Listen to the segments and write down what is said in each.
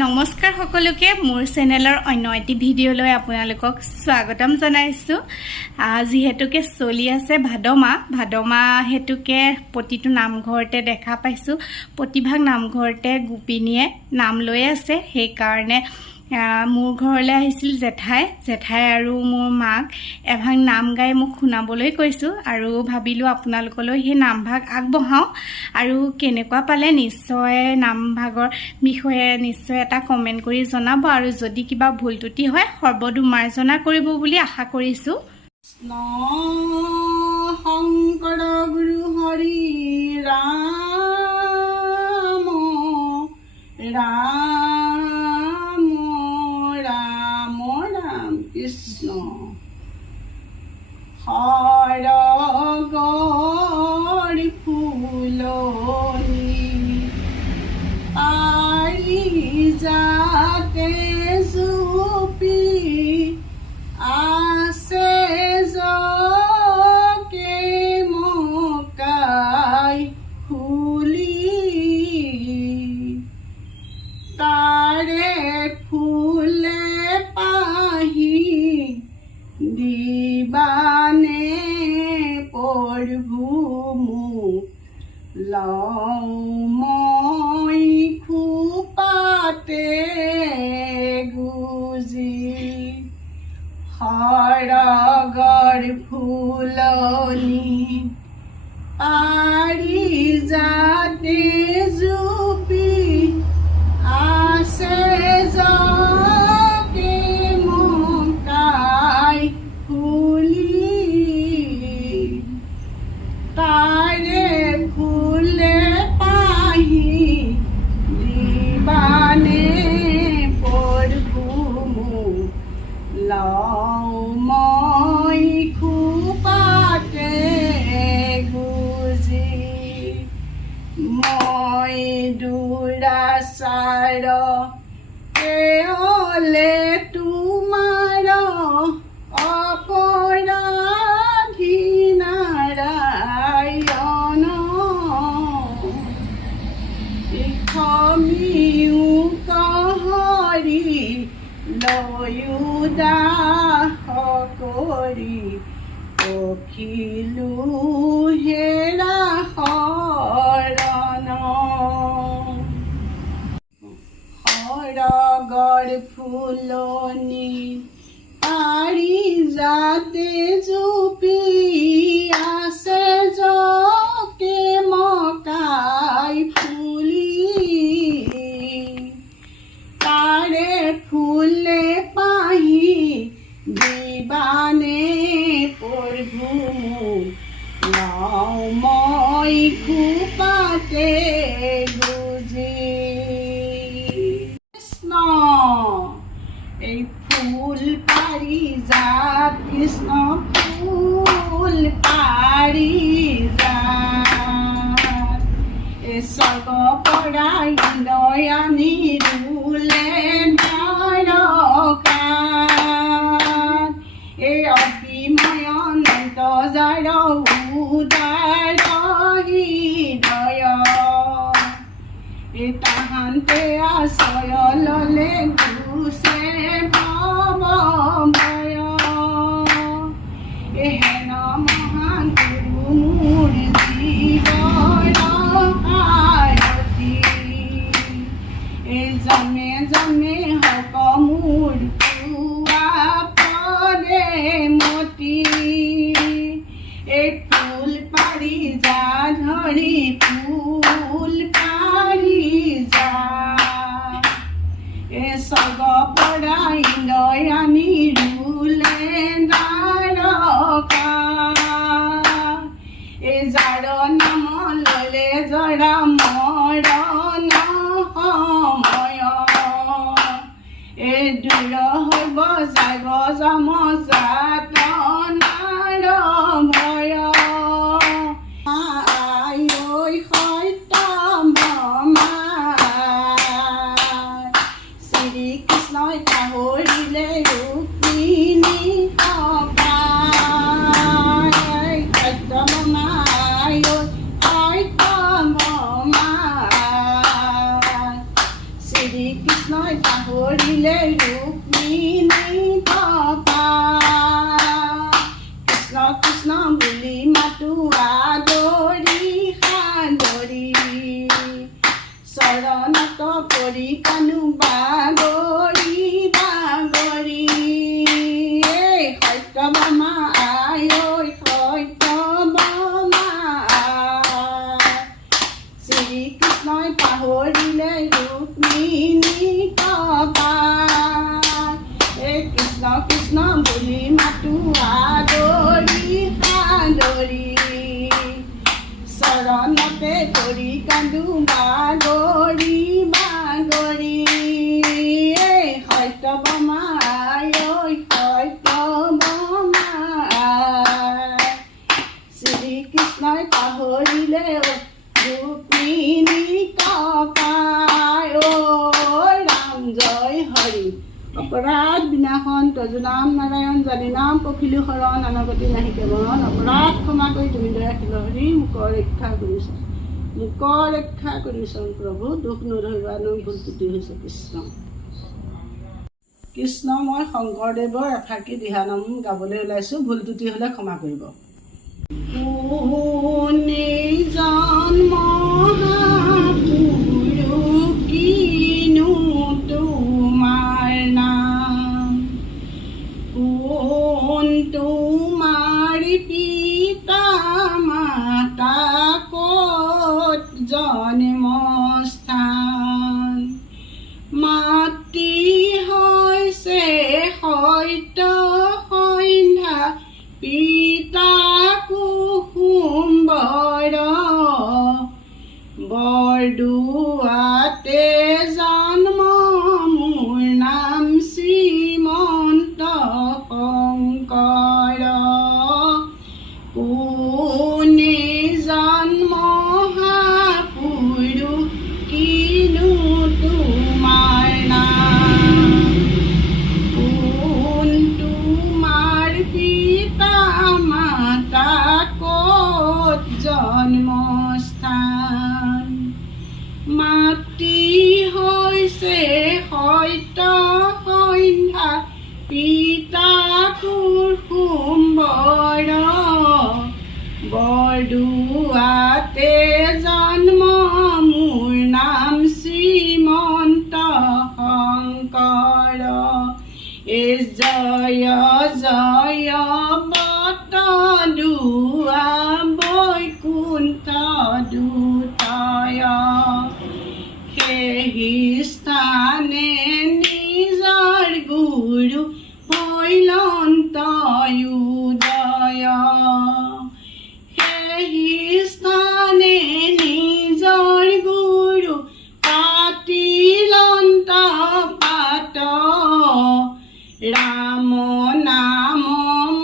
নমস্কাৰ সকলোকে মোৰ চেনেলৰ অন্য এটি ভিডিঅ'লৈ আপোনালোকক স্বাগতম জনাইছো। যিহেতুকে চলি আছে ভাদমা হেতুকে প্ৰতিটো নামঘৰতে দেখা পাইছো, প্ৰতিভাগ নামঘৰতে গোপিনীয়ে নাম লৈ আছে। সেই কাৰণে মোৰ ঘৰলৈ আহিছিল জেঠাই আৰু মোৰ মাক এভাগ নাম গাই মোক শুনাবলৈ কৈছো আৰু ভাবিলো আপোনালোকলৈ সেই নামভাগ আগবঢ়াওঁ আৰু কেনেকুৱা পালে নিশ্চয় নামভাগৰ বিষয়ে নিশ্চয় এটা কমেন্ট কৰি জনাব আৰু যদি কিবা ভুল ত্ৰুটি হয় সৰ্বদু মাৰ্জনা কৰিব বুলি আশা কৰিছো। শংকৰ গুৰু হৰি ৰাম ৰাম ৰাম ৰাম কৃষ্ণ হৰগৰ ফুলনি যাতে জুপি আছে জকে মকাই ফুলি তাৰে ফুলে পাহি দিবানে প্ৰভু মোক লওঁ মই খোপাতে গুজি সৰগৰ ফুলনি পাৰি যাতে জুপি আছে জকে মকাই ফুলি তাৰে ফুলে পাহি দিবানে প্ৰভু মোক লওঁ মই খোপাতে গুজি মই দুৰাচাৰ কেৱলে তোমাৰ অপৰাধী নাৰায়ণ ক্ষমিও কহৰি লয়ো দাহ কৰি পখিলো হেৰা শৰণ সৰগৰ ফুলনি পাৰি যাতে জুপি আছে জকে মকাই ফুলি তাৰে ফুলে পাহি দিবানে প্ৰভু মোক লওঁ মই খোপাতে গুজি কৃষ্ণ এই ফুল পাৰি যাত কৃষ্ণ ফুল পাৰি যাত এই স্বৰ্গ পৰা ইন্দ্ৰয়ামী ৰুলে দ্বাৰকাত এই অসীময় অনন্ত যাৰ উদাৰ হৃদয় এই তাহান্তে আশ্ৰয় ললে গুছে ভয় হেন মহান গুৰু মোৰ জীৱৰ আৰতি এই জন্মে জন্মে হক মোৰ পুৱা পদে মতি এই ফুল পাৰি যা ধৰি ফুল পাৰি যা এই স্বৰ্গ পৰা ইন্দ্ৰয়ামী ৰুলে দ্বাৰকা এই যাৰ নাম ললে জৰা মৰণ সময় এই দূৰ হব যাব যম যাতনাৰ ভয় আই সত্য শ্ৰী কৃষ্ণই পাহৰিলে ৰুক্মিণী Sri Krishna কৃষ্ণই পাহৰিলে ৰুক্মিণী থকা কৃষ্ণ কৃষ্ণ বুলি মাতো আদৰি সাদৰি চৰণত পৰি কানো বাগৰি বাগৰি সত্যভামা আই ঐ সত্যভামা শ্ৰীকৃষ্ণই পাহৰিলে ৰুক্মিণী থকা কৃষ্ণ কৃষ্ণ বুলি মাতো আদৰি সাদৰি চৰণতে পৰি কান্দো বাগৰি বাগৰি সত্যভামা আই ঐ সত্যভামা শ্ৰীকৃষ্ণই পাহৰিলে ৰুক্মিণী ককাই ঐ ৰাম জয় হৰি অপৰাধ বিনাশন তজু নাম নাৰায়ণ জানি নাম পখিলো শৰণ অনগতি নাহিকে বৰণ অপৰাধ ক্ষমা কৰি তুমি দয়া শিল হৰি মুকৰ ৰক্ষা কৰিছ প্ৰভু দুখ নধৰিবা ভুল ত্ৰুটি হৈছে কৃষ্ণ কৃষ্ণ মই শংকৰদেৱৰ এফাকি দিহানাম গাবলৈ ওলাইছোঁ ভুল ত্ৰুটি হ'লে ক্ষমা কৰিব জন্ম তোমাৰ নাম কোন তোমাৰ পিতা মাতা ক'ত জন্মস্থান মাতৃ হৈছে সত্য সন্ধ্যা পিতা কুসুম্বৰ বৰদুৱাতে জন্ম মোৰ নাম শ্ৰীমন্ত শংকৰ কোনে জন্ম পুৰুষ কিনো তোমাৰ নাম কোন তোমাৰ পিতা মাতা ক'ত জন্মস্থান মাতৃ হৈছে সত্য সন্ধ্যা পিতা কুসুম্বৰ বৰদুৱাতে জন্ম মোৰ নাম শ্ৰীমন্ত শংকৰ জয় জয় বত দুৱা বৈকুণ্ঠ দুতয় সেই স্থানে নিজৰ গুৰু হৈলন্ত উদয় সেই স্থানে নিজৰ গুৰু পাতিলন্ত পাত ৰাম নাম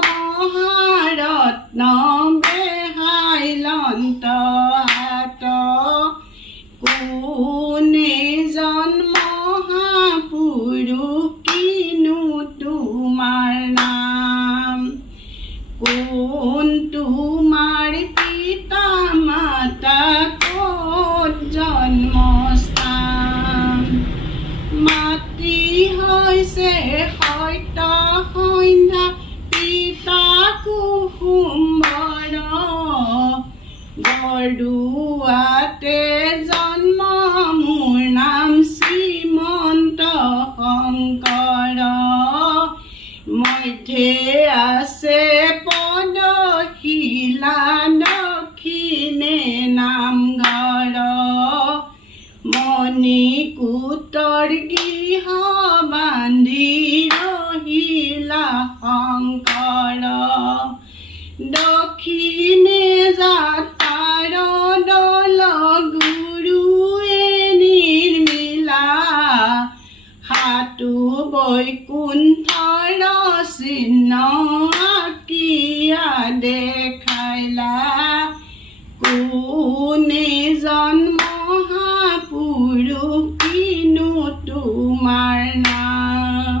মহাৰত্ন বেহাইলন্ত হাত কোনে জন্ম পুৰুষ কিনো তোমাৰ নাম কোন তোমাৰ পিতা মাতা ক'ত জন্মস্থান মাতৃ হৈছে সত্য সন্ধ্যা পিতা কুসুম্বৰ বৰদুৱাতে জন্ম মোৰ নাম শ্ৰীমন্ত শংকৰ মধ্যে আছে পদশিলা দক্ষিণে নামঘৰ মণিকূটৰ গৃহ বান্ধি ৰহিলা শংকৰ দক্ষিণে যাত্ৰাৰ দল গুৰুৱে নিৰ্মিলা হাতু বৈকুণ্ঠৰ চিহ্ন আঁকিয়া দেখাইলা কোনে জন্ম পুৰুষ কিনো তোমাৰ নাম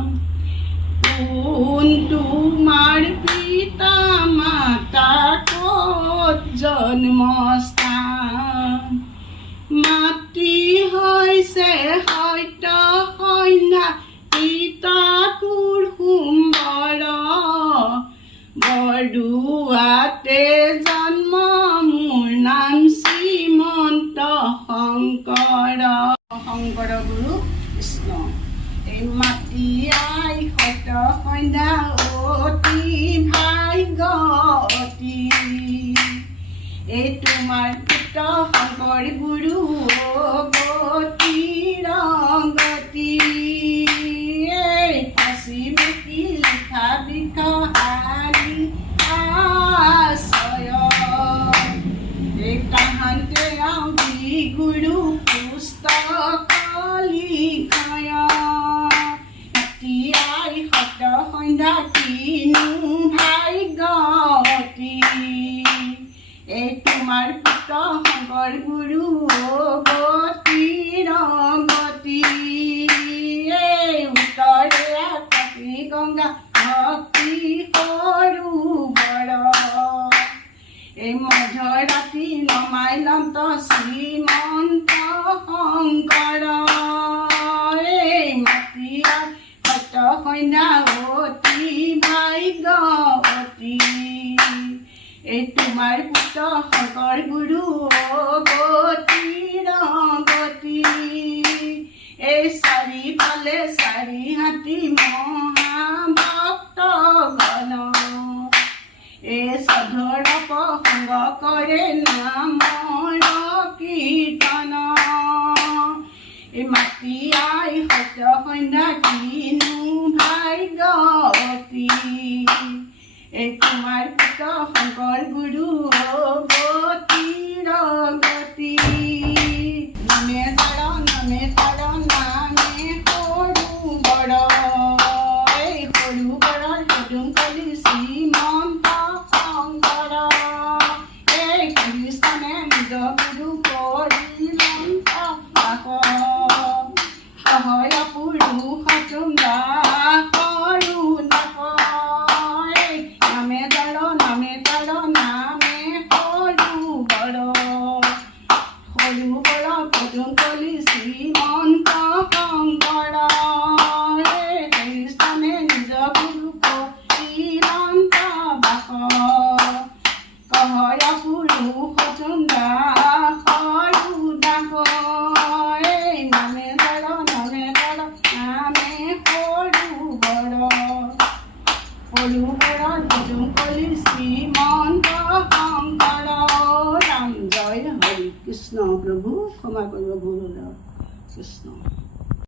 কোন তোমাৰ পিতা মাতা ক'ত জন্মস্থান মাতৃ হৈছে সত্য কৃষ্ণ এই মাটি আই সত সন্ধ্যা অতি ভাগ্যৱতী এই তোমাৰ পুত্ৰ শংকৰ গুৰু গতি ৰংগতি এই ফাঁচি মেকি লিখা বিষহাৰী আশ্ৰয় এই কাহান্তে আউৰি গুৰু পুস্তক লিখয় তিয়াই সত সন্ধ্যা কিনো ভাগ্যৱতী এই তোমাৰ পুত্ৰ শংকৰ গুৰু গতি ৰংগতি এই উত্তৰে আকাশী গংগা ভক্তি সৰোবৰ এই মধ্যৰাতি নমাই লন্ত শ্ৰীমন্ত শংকৰ এই মাতিয়া সত সন্ধ্যা অতি ভাগ্যৱতী এই তোমাৰ পুত্ৰ শংকৰ গুৰু গতি ৰংগতি এই চাৰিফালে চাৰি হাতী মহাভক্ত গণ এই সাধৰ প্ৰসংগ কৰে নামৰ কীৰ্তন এই মাটি আই সত সন্ধ্যা কিনো ভাগ্যৱতী এই তোমাৰ পুত্ৰ শংকৰ গুৰু গতি ৰংগতি নামে তৰ নামে সৰু বৰ এই সৰু বৰৰ পদুম কলি শ্ৰীমন্ত শংকৰ এই কৃষ্ণে নিজ গুৰু পৰিলন্ত বাস সহায় পুৰুষ তুংগা সৰু নাপ নামে তৰ নামে সৰু বৰ পদুম কলি শ্ৰীমন্ত শংকৰ কৃষ্ণে নিজ গুৰু পৰিলন্ত বাস সহায় পুৰুষ তুংগা সৰু দাস নামে তৰ নামে সৰু বৰ সৰু বৰৰ পদুম কলি শ্ৰীমন্ত শংকৰ ৰাম জয় হৰি কৃষ্ণ প্ৰভু ক্ষমা কৰিব ভুল কৃষ্ণ